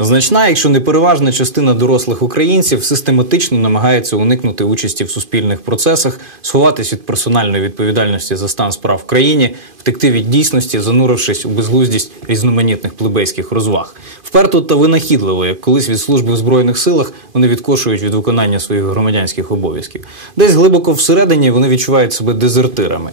Значна, якщо не переважна частина дорослих українців систематично намагається уникнути участі в суспільних процесах, сховатись від персональної відповідальності за стан справ в країні, втекти від дійсності, занурившись у безглуздість різноманітних плебейських розваг. Вперто та винахідливо, як колись від служби в збройних силах вони відкошують від виконання своїх громадянських обов'язків. Десь глибоко всередині вони відчувають себе дезертирами.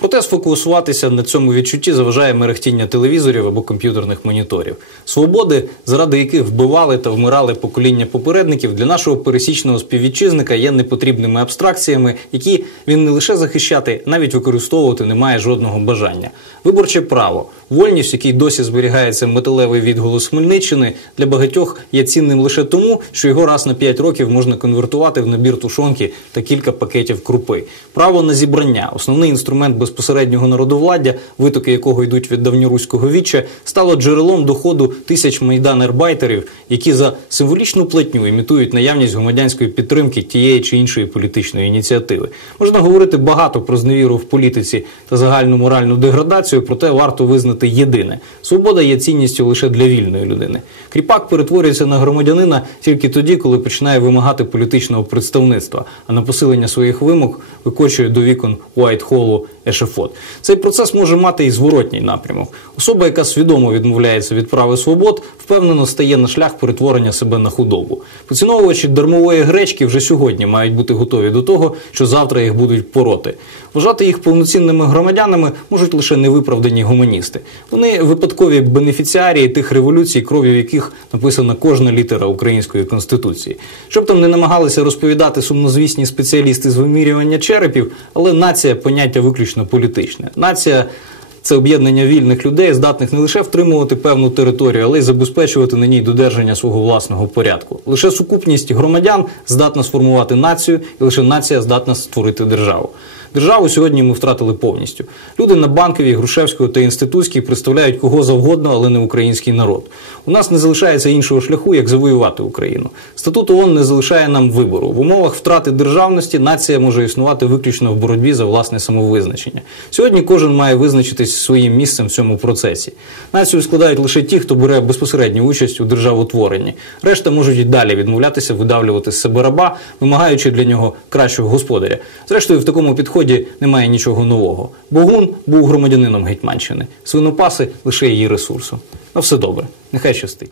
Проте сфокусуватися на цьому відчутті заважає мерехтіння телевізорів або комп'ютерних моніторів. Свободи, заради яких вбивали та вмирали покоління попередників, для нашого пересічного співвітчизника є непотрібними абстракціями, які він не лише захищати, навіть використовувати не має жодного бажання. Виборче право, вольність, в якій досі зберігається металевий відголос Хмельниччини, для багатьох є цінним лише тому, що його раз на 5 років можна конвертувати в набір тушонки та кілька пакетів крупи. Право на зібрання, основний інструмент безпосереднього народовладдя, витоки якого йдуть від давньоруського віччя, стало джерелом доходу тисяч майданербайтерів, які за символічну платню імітують наявність громадянської підтримки тієї чи іншої політичної ініціативи. Можна говорити багато про зневіру в політиці та загальну моральну деградацію, проте варто визнати єдине: свобода є цінністю лише для вільної людини. Кріпак перетворюється на громадянина тільки тоді, коли починає вимагати політичного представництва, а на посилення своїх вимог викочує до вікон Уайтхолу ешефот. Цей процес може мати і зворотній напрямок. Особа, яка свідомо відмовляється від права свобод, впевнено стає на шлях перетворення себе на худобу. Поціновувачі дармової гречки вже сьогодні мають бути готові до того, що завтра їх будуть пороти. Вважати їх повноцінними громадянами можуть лише невиправдані гуманісти. Вони випадкові бенефіціарії тих революцій, кров'ю яких написана кожна літера української конституції. Щоб там не намагалися розповідати сумнозвісні спеціалісти з вимірювання черепів, але нація поняття виключно політичне. Нація. Це об'єднання вільних людей, здатних не лише втримувати певну територію, але й забезпечувати на ній додержання свого власного порядку. Лише сукупність громадян здатна сформувати націю, і лише нація здатна створити державу. Державу сьогодні ми втратили повністю. Люди на банковій, Грушевського та інститутській представляють кого завгодно, але не український народ. У нас не залишається іншого шляху, як завоювати Україну. Статут ООН не залишає нам вибору. В умовах втрати державності нація може існувати виключно в боротьбі за власне самовизначення. Сьогодні кожен має визначитись своїм місцем в цьому процесі. Націю складають лише ті, хто бере безпосередню участь у державотворенні. Решта можуть і далі відмовлятися, видавлювати з себе раба, вимагаючи для нього кращого господаря. Зрештою, в такому підході немає нічого нового. Богун був громадянином Гетьманщини, свинопаси лише її ресурсу. На все добре, нехай щастить.